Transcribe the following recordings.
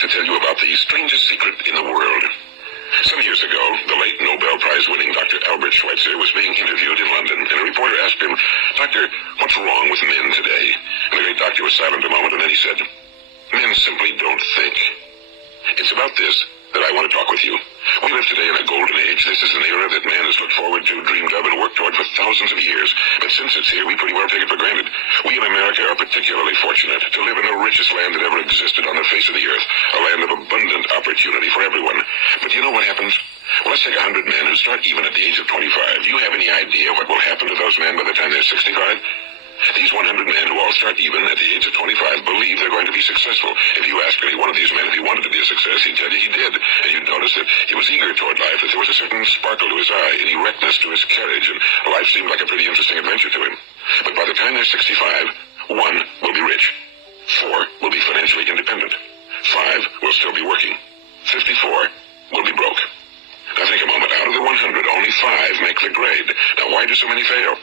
to tell you about the strangest secret in the world. Some years ago, the late Nobel Prize-winning Dr. Albert Schweitzer was being interviewed in London, and a reporter asked him, "Doctor, what's wrong with men today?" And the great doctor was silent a moment, and then he said, "Men simply don't think." It's about this that I want to talk with you. We live today in a golden age. This is an era that man has looked forward to, dreamed of, and worked toward for thousands of years. But since it's here, we pretty well take it for granted. We in America are particularly fortunate to live in the richest land that ever existed on the face of the earth, a land of abundant opportunity for everyone. But you know what happens? Well, let's take 100 men who start even at the age of 25. Do you have any idea what will happen to those men by the time they're 65? These 100 men who all start even at the age of 25 believe they're going to be successful. If you ask any one of these men if he wanted to be a success, he'd tell you he did. And you'd notice that he was eager toward life, that there was a certain sparkle to his eye, an erectness to his carriage, and life seemed like a pretty interesting adventure to him. But by the time they're 65, 1 will be rich. 4 will be financially independent. 5 will still be working. 54 will be broke. Now think a moment. Out of the 100, only 5 make the grade. Now why do so many fail?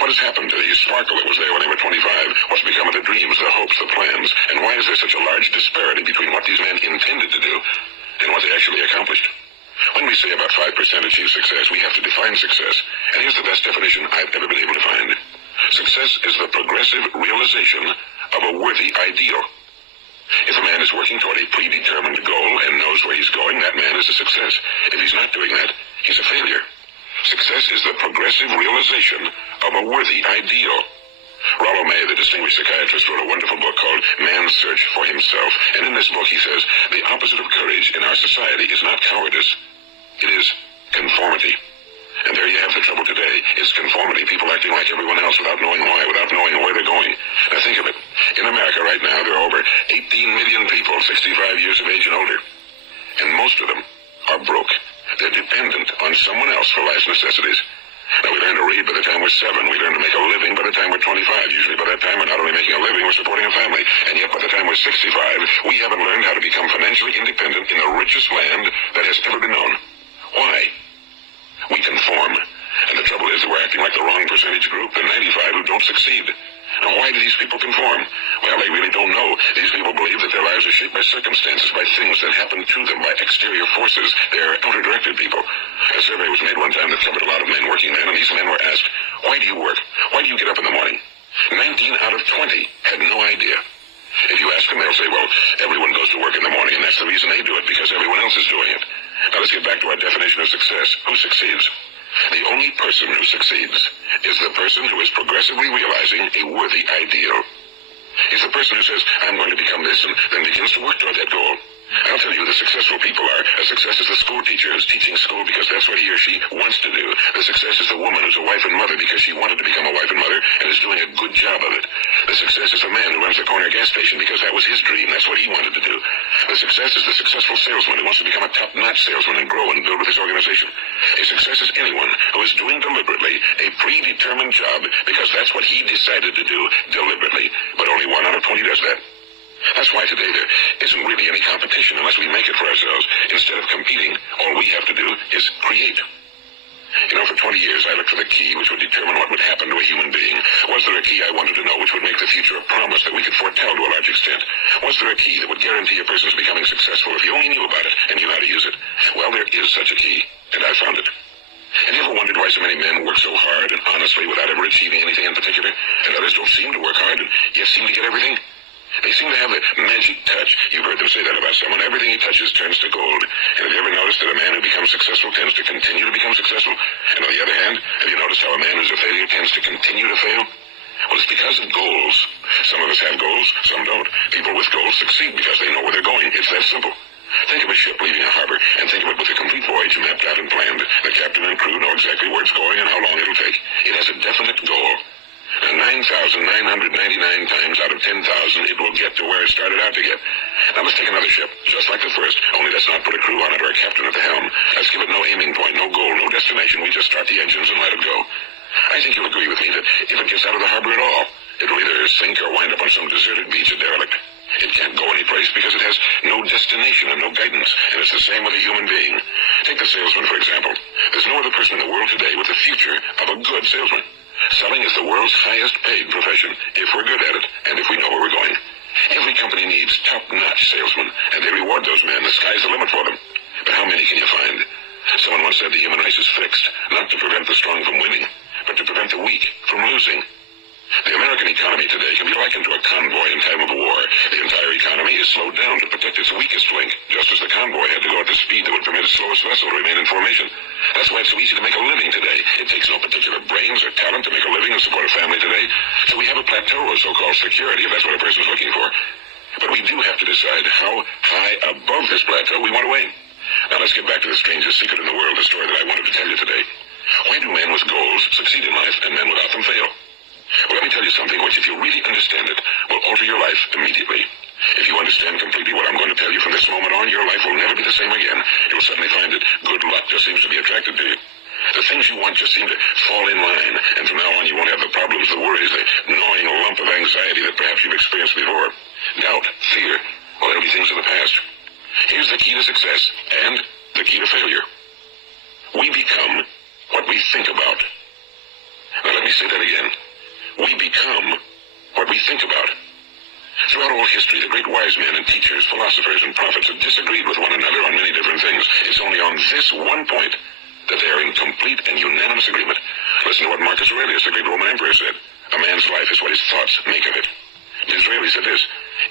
What has happened to the sparkle that was there when they were 25? What's become of the dreams, the hopes, the plans? And why is there such a large disparity between what these men intended to do and what they actually accomplished? When we say about 5% achieve success, we have to define success. And here's the best definition I've ever been able to find. Success is the progressive realization of a worthy ideal. If a man is working toward a predetermined goal and knows where he's going, that man is a success. If he's not doing that, he's a failure. Success is the progressive realization of a worthy ideal. Rollo May, the distinguished psychiatrist, wrote a wonderful book called Man's Search for Himself. And in this book he says, the opposite of courage in our society is not cowardice. It is conformity. And there you have the trouble today. It's conformity. People acting like everyone else without knowing why, without knowing where they're going. Now think of it. In America right now, there are over 18 million people 65 years of age and older. And most of them are broke. They're dependent on someone else for life's necessities. Now, we learn to read by the time we're 7. We learn to make a living by the time we're 25. Usually by that time, we're not only making a living, we're supporting a family. And yet by the time we're 65, we haven't learned how to become financially independent in the richest land that has ever been known. Why? We conform. And the trouble is that we're acting like the wrong percentage group, the 95 who don't succeed. Now, why do these people conform? Well, they really don't know. These people believe that their lives are shaped by circumstances, by things that happen to them, by exterior forces. They're outer-directed people. A survey was made one time that covered a lot of men, working men, and these men were asked, "Why do you work? Why do you get up in the morning?" 19 out of 20 had no idea. If you ask them, they'll say, well, everyone goes to work in the morning, and that's the reason they do it, because everyone else is doing it. Now, let's get back to our definition of success. Who succeeds? The only person who succeeds is the person who is progressively realizing a worthy ideal. He's the person who says, I'm going to become this, and then begins to work toward that goal. I'll tell you who the successful people are. A success is the school teacher who's teaching school because that's what he or she wants to do. The success is the woman who's a wife and mother because she wanted to become a wife and mother and is doing a good job of it. The success is the man who runs the corner gas station because that was his dream. That's what he wanted to do. The success is the successful salesman who wants to become a top-notch salesman and grow and build with his organization. A success is anyone who is doing deliberately a predetermined job because that's what he decided to do deliberately. But only 1 out of 20 does that. That's why today there isn't really any competition unless we make it for ourselves. Instead of competing, all we have to do is create. You know, for 20 years I looked for the key which would determine what would happen to a human being. Was there a key I wanted to know which would make the future a promise that we could foretell to a large extent? Was there a key that would guarantee a person's becoming successful if he only knew about it and knew how to use it? Well, there is such a key, and I found it. Have you ever wondered why so many men work so hard and honestly without ever achieving anything in particular, and others don't seem to work hard and yet seem to get everything? They seem to have a magic touch. You've heard them say that about someone. Everything he touches turns to gold. And have you ever noticed that a man who becomes successful tends to continue to become successful? And on the other hand, have you noticed how a man who's a failure tends to continue to fail? Well, it's because of goals. Some of us have goals, some don't. People with goals succeed because they know where they're going. It's that simple. Think of a ship leaving a harbor, and think of it with a complete voyage mapped out and planned. The captain and crew know exactly where it's going and how long it'll take. It has a definite goal. And 9,999 times out of 10,000, it will get to where it started out to get. Now let's take another ship, just like the first, only let's not put a crew on it or a captain at the helm. Let's give it no aiming point, no goal, no destination. We just start the engines and let it go. I think you'll agree with me that if it gets out of the harbor at all, it'll either sink or wind up on some deserted beach, a derelict. It can't go any place because it has no destination and no guidance, and it's the same with a human being. Take the salesman, for example. There's no other person in the world today with the future of a good salesman. Selling is the world's highest paid profession, if we're good at it, and if we know where we're going. Every company needs top-notch salesmen, and they reward reward those men. The sky's the limit for them. But how many can you find? Someone once said the human race is fixed, not to prevent the strong from winning, but to prevent the weak from losing. The American economy today can be likened to a convoy in time of war. The entire economy is slowed down to protect its weakest link, just as the convoy had to go at the speed that would permit its slowest vessel to remain in formation. That's why it's so easy to make a living today. It takes no particular brains or talent to make a living and support a family today. So we have a plateau of so-called security, if that's what a person's looking for. But we do have to decide how high above this plateau we want to aim. Now let's get back to the strangest secret in the world, the story that I wanted to tell you today. Why do men with goals succeed in life and men without them fail? Well, let me tell you something which, if you really understand it, will alter your life immediately. If you understand completely what I'm going to tell you from this moment on, your life will never be the same again. You'll suddenly find that good luck just seems to be attracted to you. The things you want just seem to fall in line, and from now on you won't have the problems, the worries, the gnawing lump of anxiety that perhaps you've experienced before. Doubt, fear, well, they'll be things of the past. Here's the key to success, and the key to failure. We become what we think about. Now let me say that again. We become what we think about. Throughout all history, the great wise men and teachers, philosophers, and prophets have disagreed with one another on many different things. It's only on this one point that they are in complete and unanimous agreement. Listen to what Marcus Aurelius, the great Roman emperor, said. A man's life is what his thoughts make of it. Disraeli said this: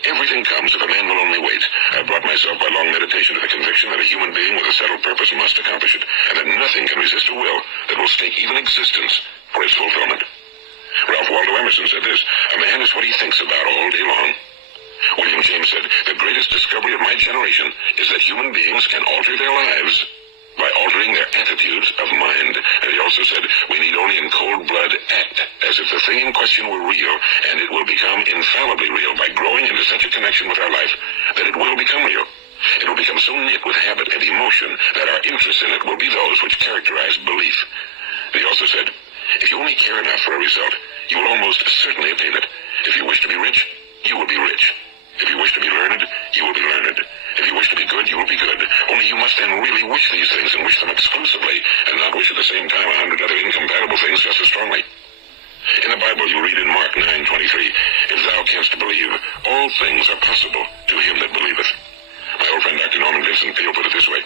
everything comes if a man will only wait. I brought myself by long meditation to the conviction that a human being with a settled purpose must accomplish it, and that nothing can resist a will that will stake even existence for its fulfillment. Ralph Waldo Emerson said this: a man is what he thinks about all day long. William James said, the greatest discovery of my generation is that human beings can alter their lives by altering their attitudes of mind. And he also said, we need only in cold blood act as if the thing in question were real, and it will become infallibly real by growing into such a connection with our life that it will become real. It will become so knit with habit and emotion that our interest in it will be those which characterize belief. And he also said, if you only care enough for a result, you will almost certainly attain it. If you wish to be rich, you will be rich. If you wish to be learned, you will be learned. If you wish to be good, you will be good. Only you must then really wish these things and wish them exclusively, and not wish at the same time 100 other incompatible things just as strongly. In the Bible, you read in Mark 9:23, if thou canst believe, all things are possible to him that believeth. My old friend Dr. Norman Vincent Peale put it this way: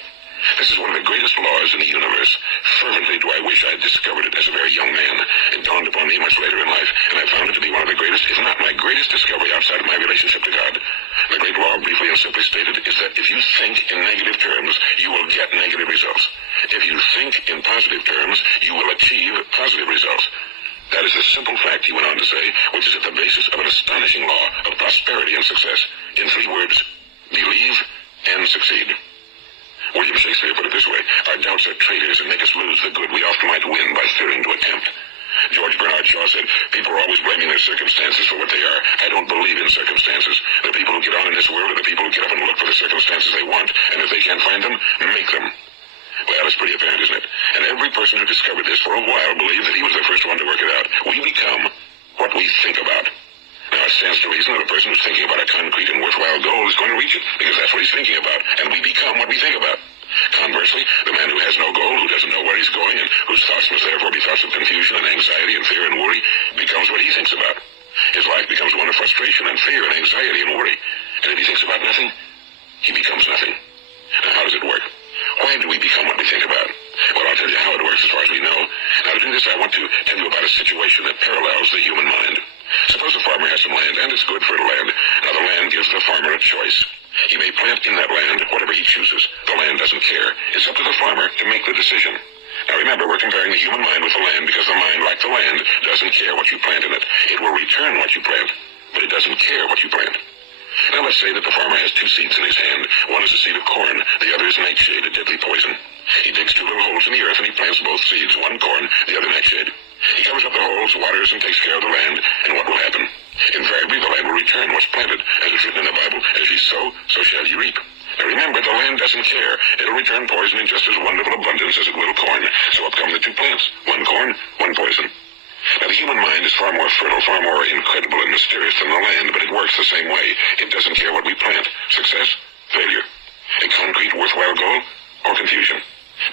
this is one of the greatest laws in the universe. Fervently do I wish I had discovered it as a very young man. It dawned upon me much later in life, and I found it to be one of the greatest, if not my greatest discovery outside of my relationship to God. The great law, briefly and simply stated, is that if you think in negative terms, you will get negative results. If you think in positive terms, you will achieve positive results. That is the simple fact, he went on to say, which is at the basis of an astonishing law of prosperity and success. In 3 words, believe and succeed. William Shakespeare put it this way: our doubts are traitors and make us lose the good we often might win by fearing to attempt. George Bernard Shaw said, people are always blaming their circumstances for what they are. I don't believe in circumstances. The people who get on in this world are the people who get up and look for the circumstances they want, and if they can't find them, make them. Well, it's pretty apparent, isn't it? And every person who discovered this for a while believed that he was the first one to work it out. We become what we think about. Now, it stands to reason that a person who's thinking about a concrete and worthwhile goal is going to reach it, because that's what he's thinking about, and we become what we think about. Conversely, the man who has no goal, who doesn't know where he's going, and whose thoughts must therefore be thoughts of confusion and anxiety and fear and worry, becomes what he thinks about. His life becomes one of frustration and fear and anxiety and worry. And if he thinks about nothing, he becomes nothing. Now, how does it work? Why do we become what we think about? Well, I'll tell you how it works as far as we know. Now, to do this, I want to tell you about a situation that parallels the human mind. Suppose a farmer has some land, and it's good fertile land. Now, the land gives the farmer a choice. He may plant in that land whatever he chooses. The land doesn't care. It's up to the farmer to make the decision. Now, remember, we're comparing the human mind with the land because the mind, like the land, doesn't care what you plant in it. It will return what you plant, but it doesn't care what you plant. Now, let's say that the farmer has 2 seeds in his hand. One is a seed of corn. The other is nightshade, a deadly poison. He digs 2 little holes in the earth, and he plants both seeds, one corn, the other nightshade. He covers up the holes, waters, and takes care of the land, and what will happen? Invariably, the land will return what's planted. As it's written in the Bible, as ye sow, so shall ye reap. Now remember, the land doesn't care. It'll return poison in just as wonderful abundance as it will corn. So up come the 2 plants. One corn, one poison. Now, the human mind is far more fertile, far more incredible and mysterious than the land, but it works the same way. It doesn't care what we plant. Success, failure. A concrete, worthwhile goal, or confusion.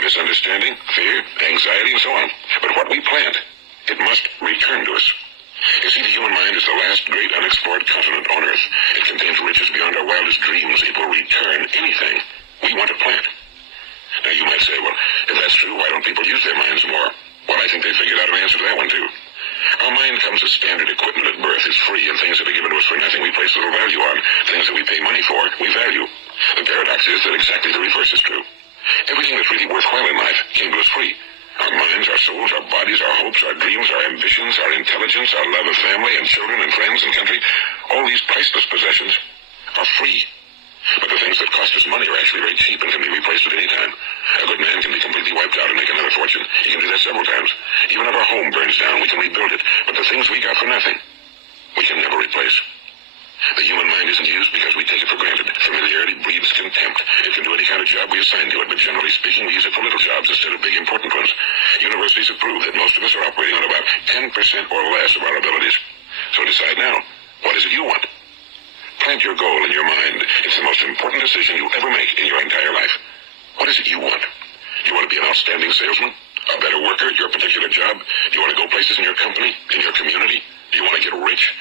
Misunderstanding, fear, anxiety, and so on. But what we plant, it must return to us. You see, the human mind is the last great unexplored continent on Earth. It contains riches beyond our wildest dreams. It will return anything we want to plant. Now, you might say, well, if that's true, why don't people use their minds more? Well, I think they figured out an answer to that one, too. Our mind comes as standard equipment at birth. It's free, and things that are given to us for nothing we place little value on. Things that we pay money for, we value. The paradox is that exactly the reverse is true. Everything that's really worthwhile in life came to us free. Our minds, our souls, our bodies, our hopes, our dreams, our ambitions, our intelligence, our love of family and children and friends and country, all these priceless possessions are free. But the things that cost us money are actually very cheap and can be replaced at any time. A good man can be completely wiped out and make another fortune. He can do that several times. Even if our home burns down, we can rebuild it. But the things we got for nothing, we can never replace. The human mind isn't used because we take it for granted. Familiarity breeds contempt. It can do any kind of job we assign to it, but generally speaking, we use it for little jobs instead of big, important ones. Universities have proved that most of us are operating on about 10% or less of our abilities. So decide now, what is it you want? Plant your goal in your mind. It's the most important decision you'll ever make in your entire life. What is it you want? Do you want to be an outstanding salesman? A better worker at your particular job? Do you want to go places in your company? In your community? Do you want to get rich?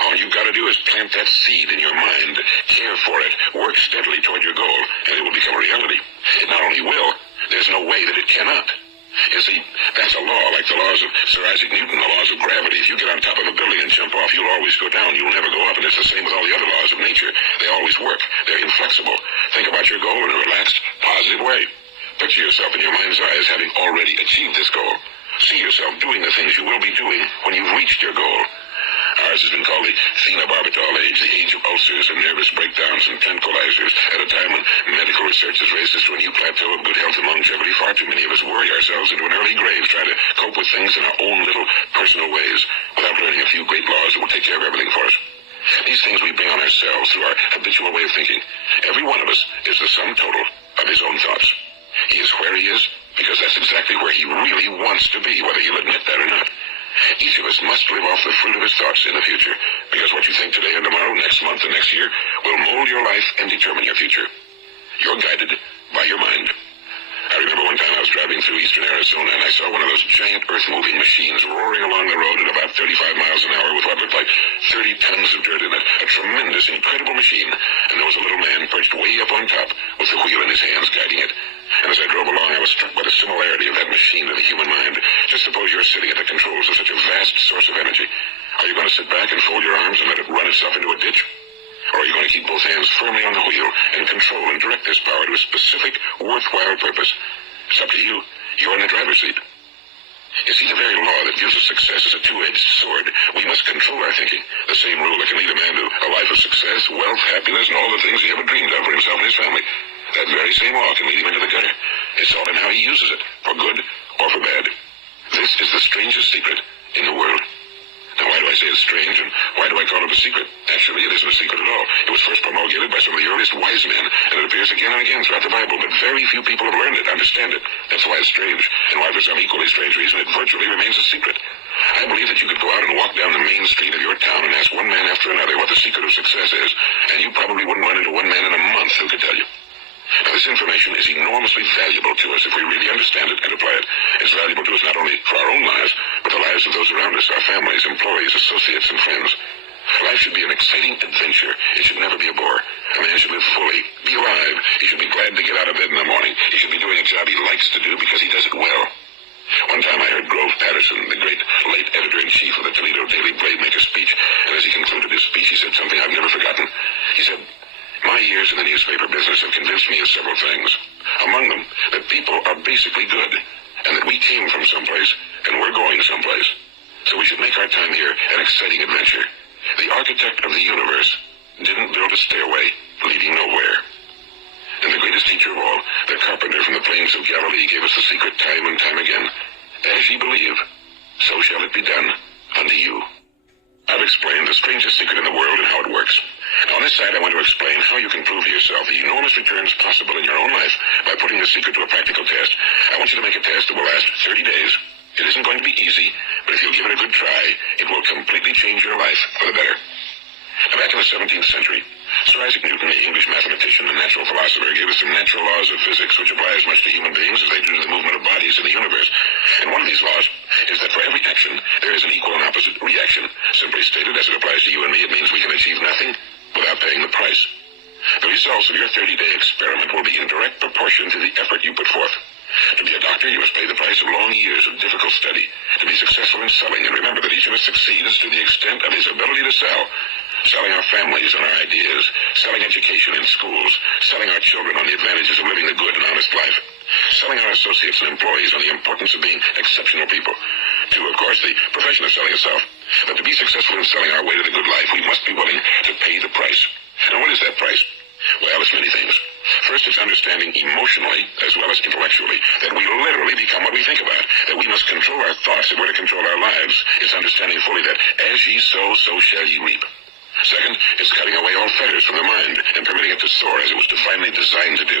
All you've got to do is plant that seed in your mind, care for it, work steadily toward your goal, and it will become a reality. It not only will, there's no way that it cannot. You see, that's a law, like the laws of Sir Isaac Newton, the laws of gravity. If you get on top of a building and jump off, you'll always go down. You'll never go up, and it's the same with all the other laws of nature. They always work. They're inflexible. Think about your goal in a relaxed, positive way. Picture yourself in your mind's eye as having already achieved this goal. See yourself doing the things you will be doing when you've reached your goal. Ours has been called the phenobarbital age, the age of ulcers and nervous breakdowns and tranquilizers. At a time when medical research has raised us to a new plateau of good health and longevity, far too many of us worry ourselves into an early grave trying to cope with things in our own little personal ways without learning a few great laws that will take care of everything for us. These things we bring on ourselves through our habitual way of thinking. Every one of us is the sum total of his own thoughts. He is where he is because that's exactly where he really wants to be, whether he'll admit that or not. Each of us must live off the fruit of his thoughts in the future, because what you think today and tomorrow, next month and next year, will mold your life and determine your future. You're guided by your mind. I remember one time I was driving through eastern Arizona, and I saw one of those giant earth-moving machines roaring along the road at about 35 miles an hour with what looked like 30 tons of dirt in it. A tremendous, incredible machine. And there was a little man perched way up on top with the wheel in his hands guiding it. And as I drove along, I was struck by the similarity of that machine to the human mind. Just suppose you're sitting at the controls of such a vast source of energy. Are you going to sit back and fold your arms and let it run itself into a ditch? Or are you going to keep both hands firmly on the wheel and control and direct this power to a specific, worthwhile purpose? It's up to you. You're in the driver's seat. You see, the very law that gives us success is a two-edged sword. We must control our thinking. The same rule that can lead a man to a life of success, wealth, happiness, and all the things he ever dreamed of for himself and his family. That very same law can lead him into the gutter. It's all in how he uses it, for good or for bad. This is the strangest secret in the world. Now, why do I say it's strange, and why do I call it a secret? Actually, it isn't a secret at all. It was first promulgated by some of the earliest wise men, and it appears again and again throughout the Bible, but very few people have learned it, understand it. That's why it's strange, and why for some equally strange reason it virtually remains a secret. I believe that you could go out and walk down the main street of your town and ask one man after another what the secret of success is, and you probably wouldn't run into one man in a month who could tell you. Now, this information is enormously valuable to us if we really understand it and apply it. It's valuable to us not only for our own lives, but the lives of those around us, our families, employees, associates, and friends. Life should be an exciting adventure. It should never be a bore. A man should live fully, be alive. He should be glad to get out of bed in the morning. He should be doing a job he likes to do because he does it well. One time I heard Grove Patterson, the great late editor-in-chief of the Toledo Daily Blade, make a speech, and as he concluded his speech, he said something I've never forgotten. He said, "My years in the newspaper business have convinced me of several things. Among them, that people are basically good, and that we came from someplace, and we're going someplace. So we should make our time here an exciting adventure. The architect of the universe didn't build a stairway leading nowhere." And the greatest teacher of all, the carpenter from the plains of Galilee, gave us the secret time and time again. As ye believe, so shall it be done unto you. I've explained the strangest secret in the world and how it works. Now, on this side, I want to explain how you can prove to yourself the enormous returns possible in your own life by putting the secret to a practical test. I want you to make a test that will last 30 days. It isn't going to be easy, but if you'll give it a good try, it will completely change your life for the better. Now, back in the 17th century, Sir Isaac Newton, the English mathematician and natural philosopher, gave us some natural laws of physics which apply as much to human beings as they do to the movement of bodies in the universe. And one of these laws is that for every action, there is an equal and opposite reaction. Simply stated, as it applies to you and me, it means we can achieve nothing without paying the price. The results of your 30-day experiment will be in direct proportion to the effort you put forth. To be a doctor, you must pay the price of long years of difficult study. To be successful in selling, and remember that each of us succeeds to the extent of his ability to sell. Selling our families and our ideas, selling education in schools, selling our children on the advantages of living a good and honest life, selling our associates and employees on the importance of being exceptional people. Two, of course, the profession of selling itself. But to be successful in selling our way to the good life, we must be willing to pay the price. And what is that price? Well, it's many things. First, it's understanding emotionally as well as intellectually that we literally become what we think about, that we must control our thoughts if we're to control our lives. It's understanding fully that as ye sow, so shall ye reap. Second, it's cutting away all fetters from the mind and permitting it to soar as it was divinely designed to do.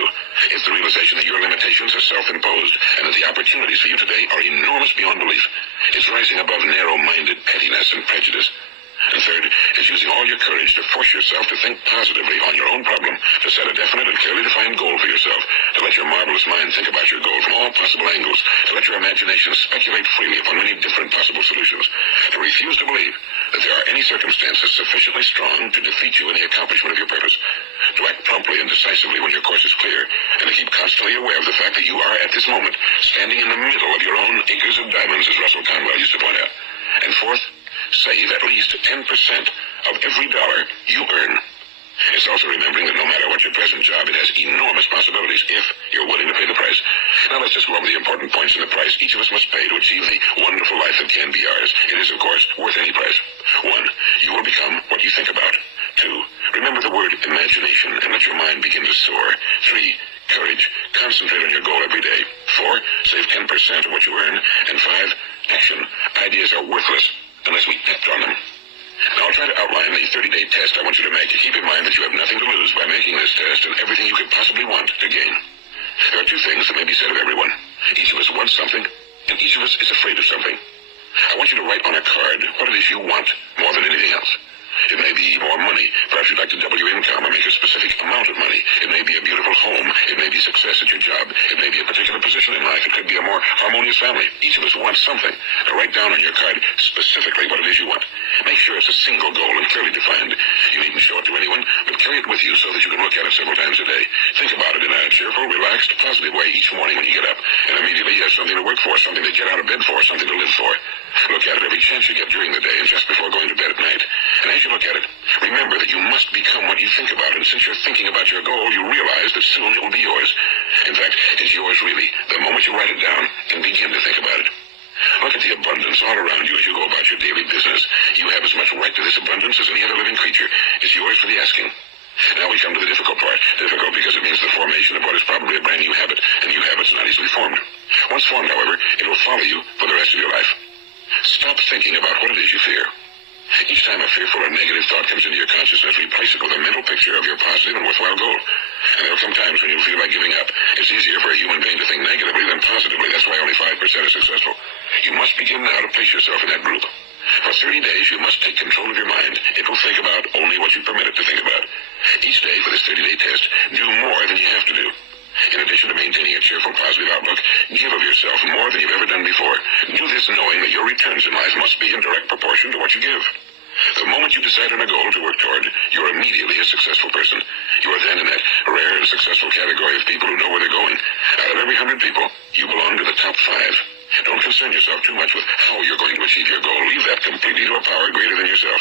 It's the realization that your limitations are self-imposed and that the opportunities for you today are enormous beyond belief. It's rising above narrow-minded pettiness and prejudice. And third, it's using all your courage to force yourself to think positively on your own problem, to set a definite and clearly defined goal for yourself, to let your marvelous mind think about your goal from all possible angles, to let your imagination speculate freely upon many different possible solutions, to refuse to believe that there are any circumstances sufficiently strong to defeat you in the accomplishment of your purpose, to act promptly and decisively when your course is clear, and to keep constantly aware of the fact that you are at this moment standing in the middle of your own acres of diamonds, as Russell Conwell used to point out. And fourth, save at least 10% of every dollar you earn. It's also remembering that no matter what your present job, it has enormous possibilities if you're willing to pay the price. Now let's just go over the important points in the price each of us must pay to achieve the wonderful life that can be ours. It is, of course, worth any price. 1, you will become what you think about. 2, remember the word imagination and let your mind begin to soar. 3, courage. Concentrate on your goal every day. 4, save 10% of what you earn. And 5, action. Ideas are worthless unless we act on them. Now I'll try to outline the 30-day test I want you to make. Keep in mind that you have nothing to lose by making this test and everything you could possibly want to gain. There are 2 things that may be said of everyone. Each of us wants something, and each of us is afraid of something. I want you to write on a card what it is you want more than anything else. It may be more money. Perhaps you'd like to double your income or make a specific amount of money. It may be a beautiful home. It may be success at your job. It may be a particular position in life. It could be a more harmonious family. Each of us wants something. Now write down on your card specifically what it is you want. Make sure it's a single goal and clearly defined. You needn't show it to anyone, but carry it with you so that you can look at it several times a day. Think about it in a cheerful, relaxed, positive way each morning when you get up. And immediately you have something to work for, something to get out of bed for, something to live for. Look at it every chance you get during the day and just before going to bed at night. And as you look at it, remember that you must become what you think about. And since you're thinking about your goal, you realize that soon it will be yours. In fact, it's yours really the moment you write it down and begin to think about it. Look at the abundance all around you as you go about your daily business. You have as much right to this abundance as any other living creature. It's yours for the asking. Now we come to the difficult part. Difficult because it means the formation of what is probably a brand new habit, and new habits are not easily formed. Once formed, however, it will follow you for the rest of your life. Stop thinking about what it is you fear. Each time a fearful or negative thought comes into your consciousness, replace it with a mental picture of your positive and worthwhile goal. And there will come times when you'll feel like giving up. It's easier for a human being to think negatively than positively. That's why only 5% are successful. You must begin now to place yourself in that group. For 30 days, you must take control of your mind. It will think about only what you permit it to think about. Each day for this 30-day test, do more than you have to do. In addition to maintaining a cheerful, positive outlook, give of yourself more than you've ever done before. Do this knowing that your returns in life must be in direct proportion to what you give. The moment you decide on a goal to work toward, you're immediately a successful person. You are then in that rare and successful category of people who know where they're going. Out of every 100 people, you belong to the top 5. Don't concern yourself too much with how you're going to achieve your goal. Leave that completely to a power greater than yourself.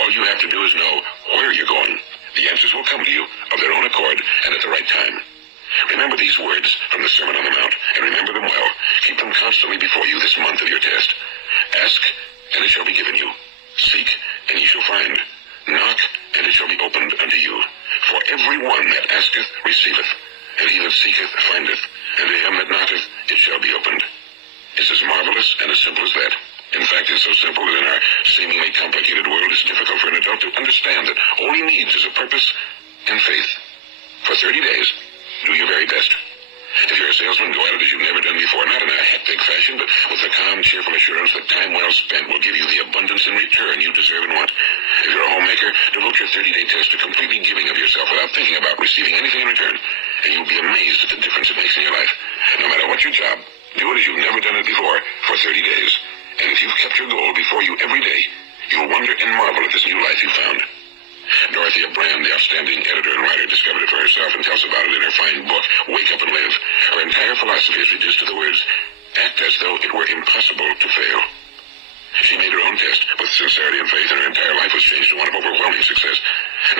All you have to do is know where you're going. The answers will come to you of their own accord and at the right time. Remember these words from the Sermon on the Mount, and remember them well. Keep them constantly before you this month of your test. Ask, and it shall be given you. Seek, and ye shall find. Knock, and it shall be opened unto you. For every one that asketh receiveth, and he that seeketh findeth, and to him that knocketh it shall be opened. It's as marvelous and as simple as that. In fact, it's so simple that in our seemingly complicated world, it's difficult for an adult to understand that all he needs is a purpose and faith. For 30 days, do your very best. If you're a salesman, go at it as you've never done before, not in a hectic fashion, but with the calm, cheerful assurance that time well spent will give you the abundance in return you deserve and want. If you're a homemaker, devote your 30-day test to completely giving of yourself without thinking about receiving anything in return, and you'll be amazed at the difference it makes in your life. No matter what your job, do it as you've never done it before for 30 days. And if you've kept your goal before you every day, you'll wonder and marvel at this new life you found. Dorothea Brand, the outstanding editor and writer, discovered it for herself and tells about it in her fine book, Wake Up and Live. Her entire philosophy is reduced to the words, act as though it were impossible to fail. She made her own test with sincerity and faith, and her entire life was changed to one of overwhelming success.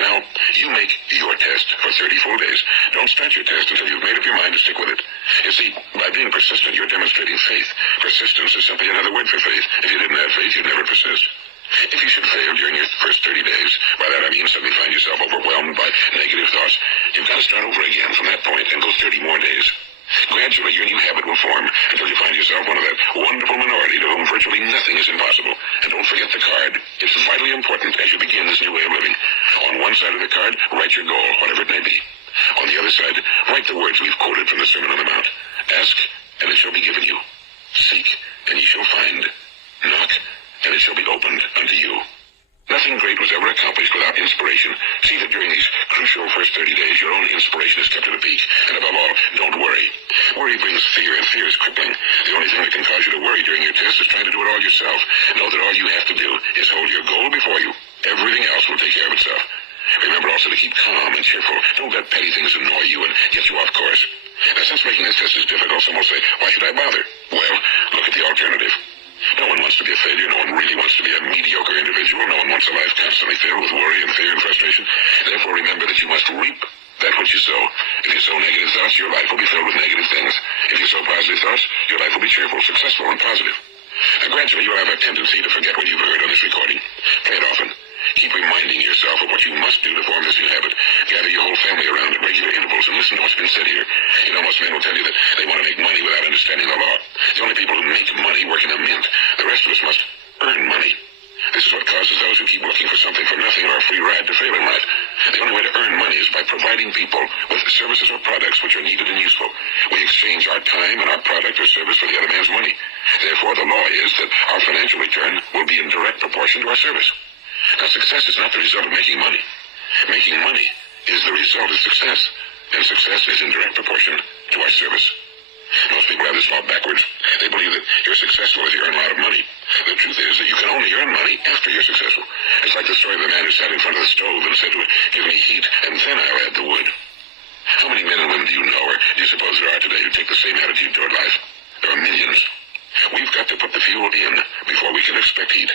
Now, you make your test for 30 full days. Don't start your test until you've made up your mind to stick with it. You see, by being persistent, you're demonstrating faith. Persistence is simply another word for faith. If you didn't have faith, you'd never persist. If you should fail during your first 30 days, by that I mean suddenly find yourself overwhelmed by negative thoughts, you've got to start over again from that point and go 30 more days. Gradually, your new habit will form until you find yourself one of that wonderful minority to whom virtually nothing is impossible. And don't forget the card. It's vitally important as you begin this new way of living. On one side of the card, write your goal, whatever it may be. On the other side, write the words we've quoted from the Sermon on the Mount. Ask, and it shall be given you. Seek, and ye shall find. Knock, and it shall be opened unto you. Nothing great was ever accomplished without inspiration. See that during these crucial first 30 days, your own inspiration is kept at a peak. And above all, don't worry. Worry brings fear, and fear is crippling. The only thing that can cause you to worry during your test is trying to do it all yourself. Know that all you have to do is hold your goal before you. Everything else will take care of itself. Remember also to keep calm and cheerful. Don't let petty things annoy you and get you off course. Now, since making this test is difficult, some will say, why should I bother? Well, look at the alternative. No one wants to be a failure. No one really wants to be a mediocre individual. No one wants a life constantly filled with worry and fear and frustration. Therefore, remember that you must reap that which you sow. If you sow negative thoughts, your life will be filled with negative things. If you sow positive thoughts, your life will be cheerful, successful, and positive. Now, gradually, you'll have a tendency to forget what you've heard on this recording. Play it often. Keep reminding yourself of what you must do to form this new habit. Gather your whole family around at regular intervals and listen to what's been said here. You know, most men will tell you that they want to make money without understanding the law. The only people who make money work in a mint. The rest of us must earn money. This is what causes those who keep looking for something for nothing or a free ride to fail in life. The only way to earn money is by providing people with services or products which are needed and useful. We exchange our time and our product or service for the other man's money. Therefore, the law is that our financial return will be in direct proportion to our service. Now, success is not the result of making money. Making money is the result of success, and success is in direct proportion to our service. Most people have this law backwards. They believe that you're successful if you earn a lot of money. The truth is that you can only earn money after you're successful. It's like the story of the man who sat in front of the stove and said to it, give me heat, and then I'll add the wood. How many men and women do you know, or do you suppose there are today, who take the same attitude toward life? There are millions. We've got to put the fuel in before we can expect heat.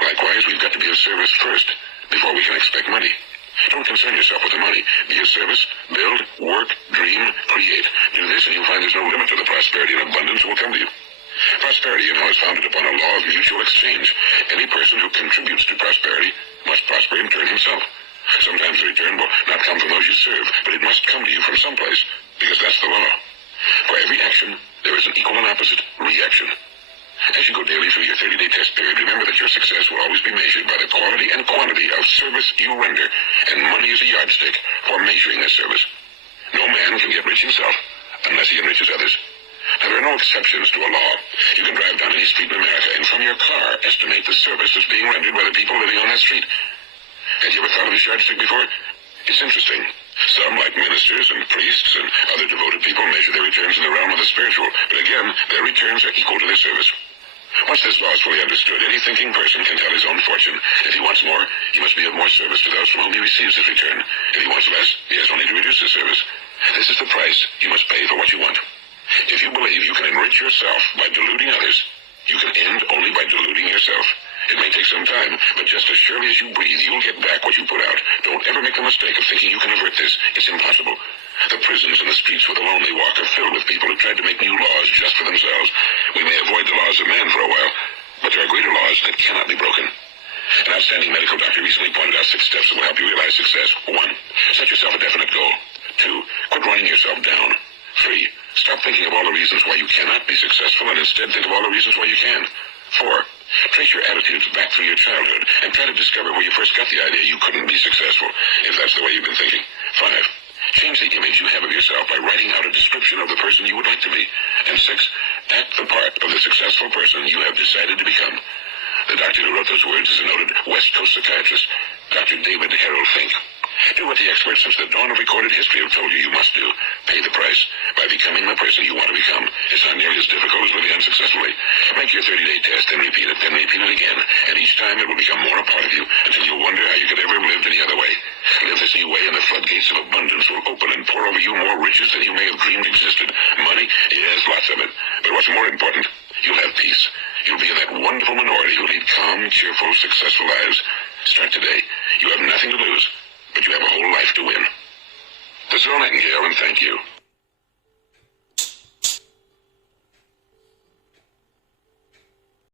Likewise, we've got to be of service first before we can expect money. Don't concern yourself with the money. Be of service, build, work, dream, create. Do this and you'll find there's no limit to the prosperity and abundance that will come to you. Prosperity, you know, is founded upon a law of mutual exchange. Any person who contributes to prosperity must prosper in turn himself. Sometimes the return will not come from those you serve, but it must come to you from someplace, because that's the law. For every action, there is an equal and opposite reaction. As you go daily through your 30-day test period, remember that your success will always be measured by the quality and quantity of service you render, and money is a yardstick for measuring that service. No man can get rich himself unless he enriches others. Now, there are no exceptions to a law. You can drive down any street in America and from your car estimate the service that's being rendered by the people living on that street. Have you ever thought of this yardstick before? It's interesting. Some, like ministers and priests and other devoted people, measure their returns in the realm of the spiritual, but again, their returns are equal to their service. Once this law is fully understood, any thinking person can tell his own fortune. If he wants more, he must be of more service to those from whom he receives his return. If he wants less, he has only to reduce his service. This is the price you must pay for what you want. If you believe you can enrich yourself by deluding others, you can end only by deluding yourself. It may take some time, but just as surely as you breathe, you'll get back what you put out. Don't ever make the mistake of thinking you can avert this. It's impossible. The prisons and the streets where the lonely walk are filled with people who tried to make new laws just for themselves. We may avoid the laws of man for a while, but there are greater laws that cannot be broken. An outstanding medical doctor recently pointed out 6 steps that will help you realize success. 1. Set yourself a definite goal. 2. Quit running yourself down. 3. Stop thinking of all the reasons why you cannot be successful and instead think of all the reasons why you can. 4. Trace your attitudes back through your childhood and try to discover where you first got the idea you couldn't be successful, if that's the way you've been thinking. 5. Change the image you have of yourself by writing out a description of the person you would like to be. And 6, act the part of the successful person you have decided to become. The doctor who wrote those words is a noted West Coast psychiatrist, Dr. David Harold Fink. Do what the experts since the dawn of recorded history have told you must do. Pay the price by becoming the person you want to become. It's not nearly as difficult as living unsuccessfully. Make your 30-day test, then repeat it again. And each time it will become more a part of you until you'll wonder how you could ever have lived any other way. Live this new way and the floodgates of abundance will open and pour over you more riches than you may have dreamed existed. Money? Yes, lots of it. But what's more important, you'll have peace. You'll be in that wonderful minority who lead calm, cheerful, successful lives. Start today. You have nothing to lose, but you have a whole life to win. This is Nightingale, and thank you.